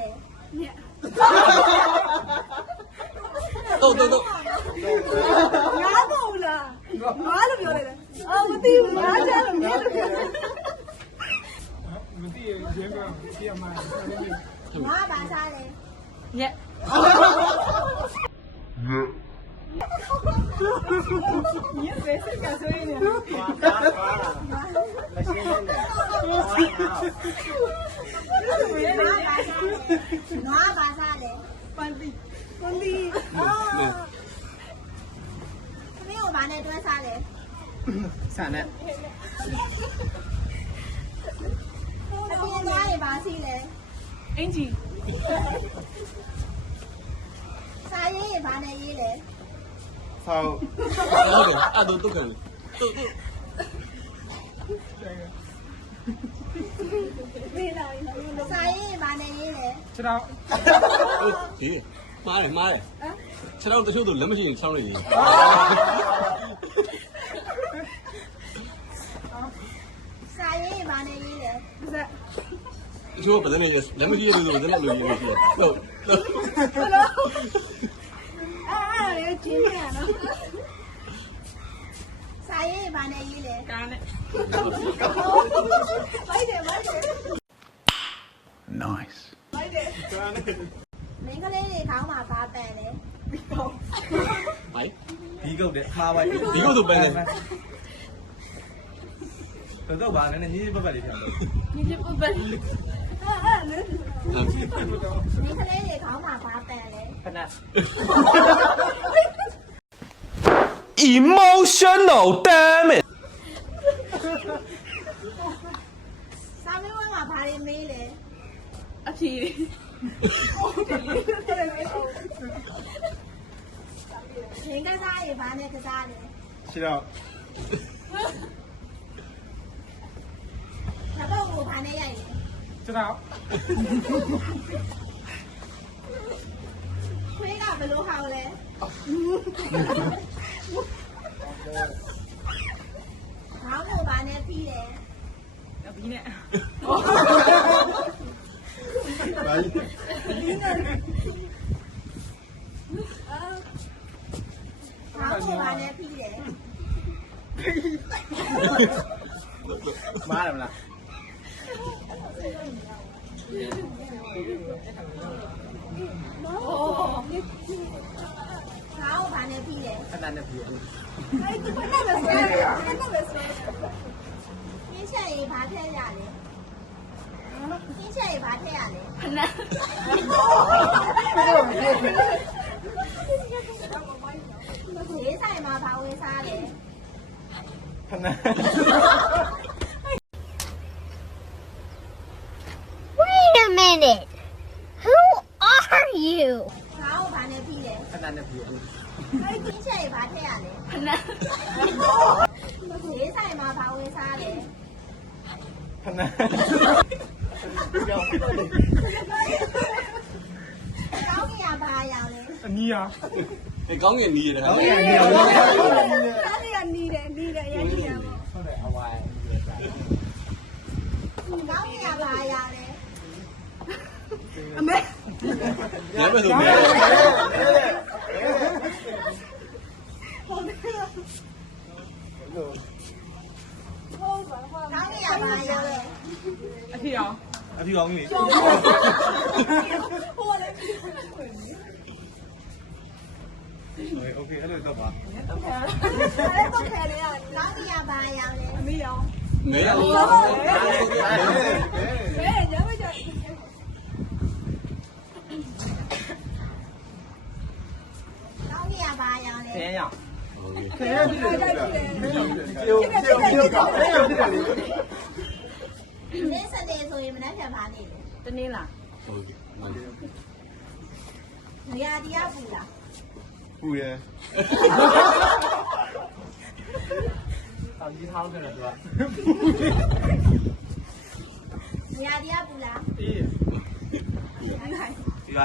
လဲညက်တော့ငါမဟုတ်လားငါလို့ပြောလိုက်တယ်အော်မသိဘူးငါချမ်းလို့ညက်လို့ပြောတယ်မသိရင်ရင်းကပြရမှာငါဘာစားလဲညက်ညက်ပဲစကဆိုရင်လက်ရှင်းနေတယ်ငါဘာစားလဲပန်တီအော်မင်းကိုဘာနဲ့တွဲစားလဲ ဆန်နဲ့အပြင်သားတွေဘာစီးလဲအင်ဂျီစာရေးဘာနဲ့ရေးလဲ ဆောက်အဲ့တော့တုတ်ခံတုတ်မေးလာစာရေးဘာနဲ့ရေးလဲ ခြေတော့ ဒီမားတယ်ခြေတော့တချို့တို့လက်မရှိရင်ချောင်းနေတယ်စာရေးဘာနဲ့ရေးလဲစက်တချို့ဘယ်နဲ့လက်မရှိရလို့ဘယ်နဲ့လို့ရေးလို့ရှိရဟုတ်အဲ့ချင်းရနော်စာရေးဘာနဲ့ရေးလဲကားနဲ့ဘိုက်တယ် Nice. မင်းကလေးတွေခေါင်းမှာဘာပန်လဲ ဟိုင် ဒီကုတ်တဲ့ခါပါဒီကုတ်ဆိုပဲလေတော့ဗာနဲ့ညည်းပတ်ပတ်လေးပြန်တော့ ဒီပြပတ်ပတ်အဲ့လေမင်းကလေးတွေခေါင်းမှာဘာပန်လဲ ခဏ Emotional damage. စာမေးပွဲမှာဘာတွေမေးလဲအဖြေမင်းကစားရေဘာနဲ့ကစားလဲ ခြေတော့ ဘာတော့ကိုဘာနဲ့ရိုက်လဲ ခြေတော့ ခွေးကဘယ်လိုဟောင်းလဲခေါင်းကိုဘာနဲ့ပြီးလဲအဘီနဲ့ ဘာကြီး ခေါင်းကိုဘာနဲ့ပြီးလဲ မားတယ်မလားခေါင်းကိုဘာနဲ့ပြီးလဲ ခဏနဲ့ပြေး အဲ့ဒီဘာနဲ့ပဲဆွဲင်းချက်ရေဘာထည့်ရလဲရှင်းချက်ရေဘာထည့်ရလဲခဏရေးဆိုင်မှာဘာဝင်စားလဲ ခဏ Wait a minute. Who are you? ခေါင်းကိုဘာနဲ့ပြီးလဲ ခဏနဲ့ပြေး အဲ့ဒီရှင်းချက်ရေဘာထည့်ရလဲခဏရေးဆိုင်မှာဘာဝင်စားလဲ ခဏ ကောင်းကြီးရဘာရောင်လဲ အနီးရ ဒီကောင်းငင်နီးရတယ် ဟုတ် ဟုတ် ကဲ့အနီးရ စားရနီးတယ်ရန်ကြီးရပေါ့ ဟုတ်တယ်အဝိုင်း ကောင်းကြီးရဘာရောင်လဲအမေ ညဘယ်လိုလဲ ကောင်းကြီးရဘာရောင်လဲ အထီအောင်ကြီး ဟိုလေ โอเคအဲ့လိုတော့ပါ အဲ့တော့ခဲလေကောင်းကြီးရဘာရောင်လဲအမေရောင် ငယ်ရအောင် ဘယ်ရမကြကောင်းကြီးရဘာရောင်လဲ ဆင်းရအောင် ခဲရပြီလေနင်းစတဲ့ဆိုရင်မနှက်ဖြတ်ပါနေတယ်တနင်းလား ဟုတ်ကဲ့ နေရာဒီရပူလား ပူရဲတောင်ကြီးထောင်းတယ်သူက နေရာဒီရပူလား အေးဒီက